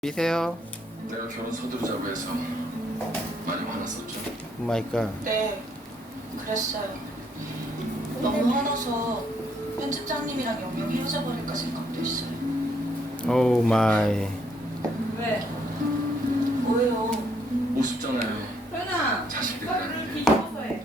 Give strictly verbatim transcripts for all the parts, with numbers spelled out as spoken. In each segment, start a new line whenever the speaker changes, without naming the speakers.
미세요.
내가 결혼 서두르자고 해서 많이 화났었죠.
오 마이 갓.
네, 그랬어요. 너무 화나서 편집장님이랑 영영 헤어져 버릴까 생각도 했어요.
오 마이.
왜? 뭐예요?
우습잖아요.
현아,
자식들이랑
뒤집어서 해.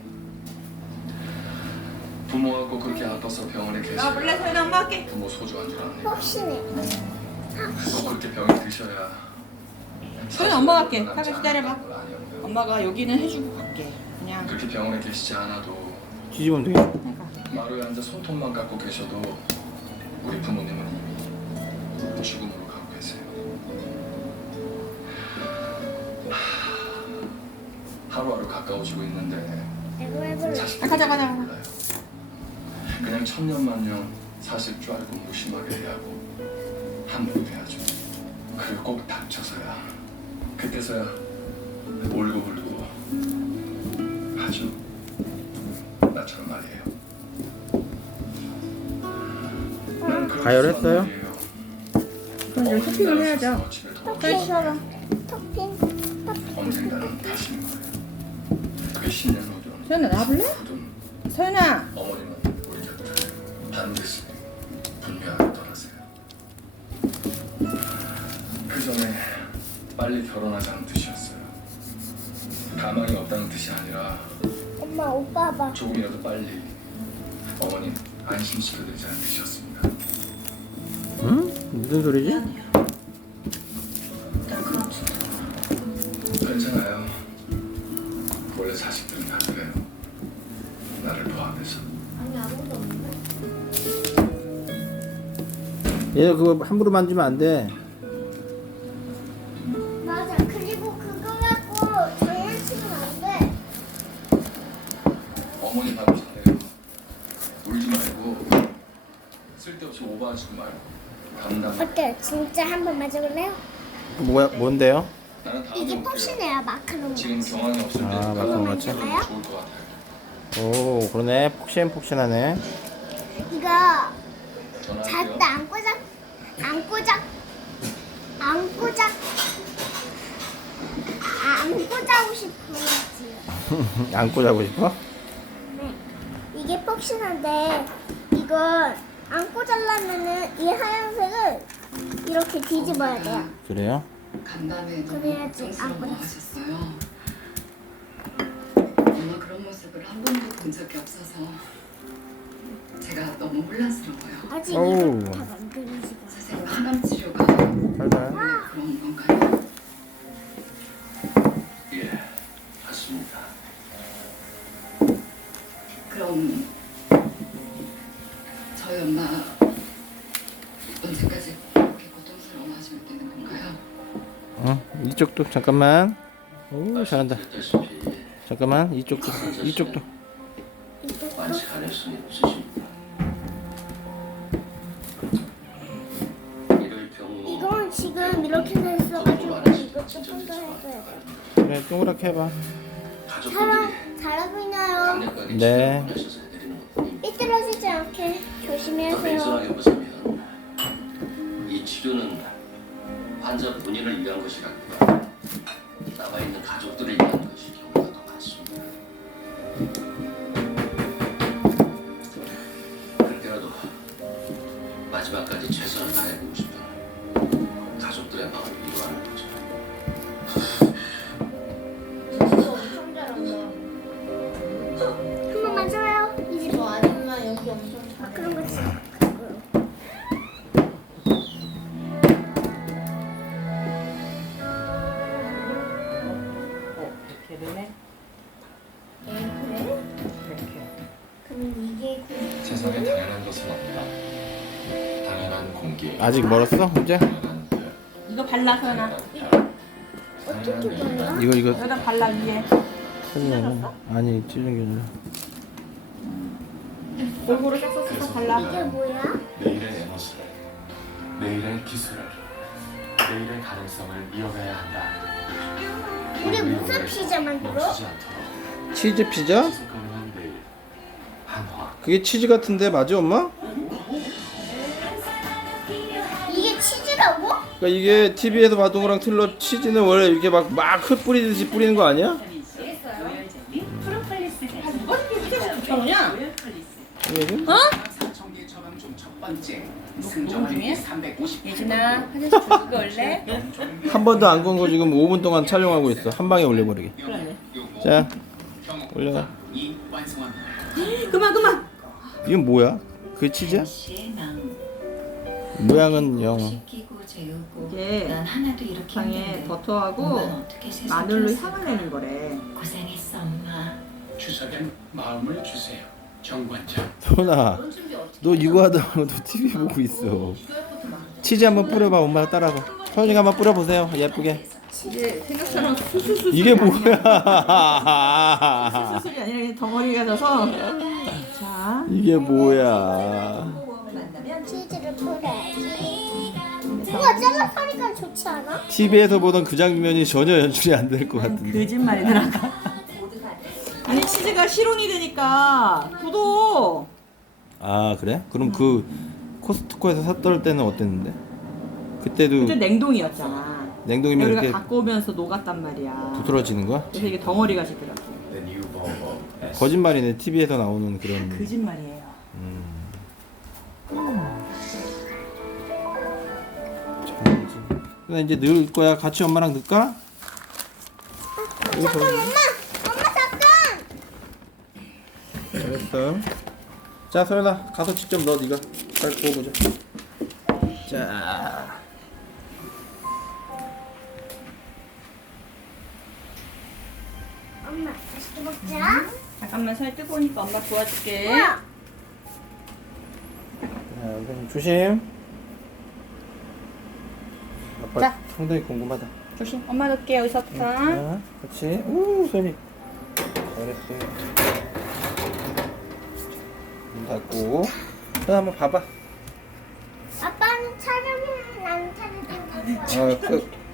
부모가 꼭 그렇게 아파서 병원에
나 몰래
계셔야
현아 엄마 할게.
부모 소중한 줄 아네.
혹시네.
꼭 그렇게 병에 드셔야
현아 엄마 할게.
남지
잠깐 기다려봐.
않을 건 아니었고요.
엄마가 여기는 해주고 갈게. 그냥.
그렇게 병원에 계시지 않아도
뒤집으면 되겠다.
마루에 앉아 손톱만 깎고 계셔도 우리 부모님은 이미 죽음으로 가고 계세요. 하, 하루하루 가까워지고 있는데
내가 해볼래.
자식들이
가자, 가자, 가자.
몰라요. 그냥 천년만년 사실 줄 알고 무심하게 대하고 함부로 대하죠. 그리고 꼭 닥쳐서야 그때서야 울고불고 하죠. 나처럼 말이에요. 난 그런
가열했어요?
사람 말이에요.
그럼 이제 쇼핑을 해야죠.
집에 돌아오고
저희 쉬어라.
토핑.
언젠가는 가시는 거예요. 그게 십 년 후든
서연아, 나와볼래?
후든
서연아.
어머님은 우리 곁을 반드시 분명하게 떠나세요. 그 전에 빨리 결혼하자는 뜻이었어요. 가망이 없다는 뜻이 아니라
엄마 오빠 봐.
조금이라도 빨리 어머님 안심시켜드리자는 뜻이었습니다.
응? 무슨 소리지?
미안해요. 나 그런 짓.
괜찮아요. 원래 자식들은 다 그래요. 나를 포함해서.
아니 아무도 없는데.
얘 그거 함부로 만지면 안 돼.
맞아. 그리고 그거 갖고 장난치면 안 돼.
어머니 바로 잘해요. 울지 말고 쓸데없이 오버하지도 말고 감당.
어때? 진짜 한번 맞아볼래요?
뭐야 뭔데요?
나는 다음에
이게
올게요.
폭신해요 마카롱.
지금 경황이 없을 때
아,
가서
맞아,
만지면
맞아.
좋을 것 같아요.
오 그러네. 폭신폭신하네.
이거
전화할게요.
잘 때 안 꽂아, 안 꽂아, 안 꽂아, 아, 안 꽂아고 싶어야지.
안고 자고 싶어?
네. 이게 폭신한데 이걸 안 꽂으려면은 이 하얀색을 이렇게 뒤집어야 돼요.
그래요?
간밤에 너무
그래야지 안
걱정스러워하셨어요. 엄마 그런 모습을 한 번도 본 적이 없어서 제가 너무 혼란스러워요.
아직
어우.
이거 다 만들어지고.
선생님 항암 치료가
달달.
원래 그런 건가요?
예, 맞습니다.
그럼 저희 엄마 언제까지 그렇게 고통스러워하시면 되는 건가요?
응. 이쪽도 잠깐만. 오 잘한다.
말씀드렸다시피
잠깐만 이쪽도 이쪽도.
이것도
완치 가능성이 없으십니다. 이럴 경우
이건 지금 이렇게 돼 있어가지고 이거 조금 더 해줘야 돼.
그래 동그랗게 해봐.
가족분들이
사람 잘하고 있나요?
강력하게
네.
지켜보셔서 해드리는 것뿐입니다.
삐뚤어지지 않게
더
조심하세요.
냉정하게 보자면 이 치료는 환자 본인을 위한 것이라기보다 남아있는 가족들을 위한 것이 경우가 더 많습니다. 그렇게라도 마지막까지 최선을 다해보고 싶은 가족들의 마음을 위로하는 거죠.
엄청 잘한다. 한 번만 줘요. 이제 뭐 아줌마 여기 엄청 잘해. 그런 거지.
이렇게 되네.
그래?
이렇게.
그럼 이게 그-
세상에 당연한 것은 없다. 당연한 공기.
아직 멀었어 이제?
당연한 별.
이거 발라, 서연아.
어떻게 발라?
이거 이거
여기다 발라, 위에.
사진은 아니 찢은 게 아니라.
골고루 싹싹싹 발라.
이게 뭐야?
내일의 에너지를, 내일의 기술을, 내일의 가능성을 이어가야 한다.
우리 무슨 피자 만들어?
멈추지 않도록
치즈 피자?
지속 가능한 내일, 한화.
그게 치즈 같은데 맞아 엄마?
이게 치즈라고?
그 그러니까 이게 티비에서 봤던 거랑 틀려. 치즈는 원래 이렇게 막 막 흙 뿌리듯이 뿌리는 거 아니야?
정우야?
이거는?
예준아 화장실 줄거 올래?
한 번도 안 건 거 지금 오 분 동안 촬영하고 있어. 한 방에 올려버리게.
그러네.
자, 올려.
그만 그만.
이건 뭐야? 그 치즈야? 모양은 영.
시키고 재우고
이게
난 하나도 이렇게
방에
힘든데
버터하고
엄마는 어떻게 세상
마늘로
키웠을까?
향을 내는 거래.
고생했어 엄마.
추석엔 마음을 주세요. 정관장.
소나, 너 이거 하다가 너 티비 보고 있어. 치즈 한번 뿌려봐. 엄마가 따라봐. 서연이가 한번 뿌려보세요. 예쁘게.
이게 생각처럼 수수수.
이게 뭐야?
수술이 아니라 그냥 덩어리가 져서. 자.
이게 뭐야?
치즈를 뿌려야지. 우와, 잘라서니까 좋지 않아?
티비에서 보던 그 장면이 전혀 연출이 안 될 것 같은데.
거짓말이 들어가. 아니 치즈가 실온이 되니까 굳어.
아 그래? 그럼 그 코스트코에서 샀던 때는 어땠는데? 그때도
그때 냉동이었잖아.
냉동이면
우리가
이렇게
갖고 오면서 녹았단 말이야.
부드러지는 거야?
그래서 이게 덩어리가 지더라고.
The new Volvo S.
거짓말이네. 티비에서 나오는 그런.
거짓말이에요.
나 이제 넣을 거야. 같이 엄마랑 넣을까?
잠깐, 엄마! 엄마, 잠깐!
잘했어. 자, 소연아, 가서 직접 넣어. 네가 잘 구워보자. 자,
엄마, 맛있게 먹자.
잠깐만 살 뜨거우니까 엄마 도와줄게.
우와!
자, 조심. 아빠
자.
상당히 궁금하다.
조심. 엄마 넣을게 여기서부터.
자, 같이. 우, 소연이. 잘했어. 문 닫고. 소연 한번 봐봐.
아빠는 촬영해, 난 촬영.
아, 그,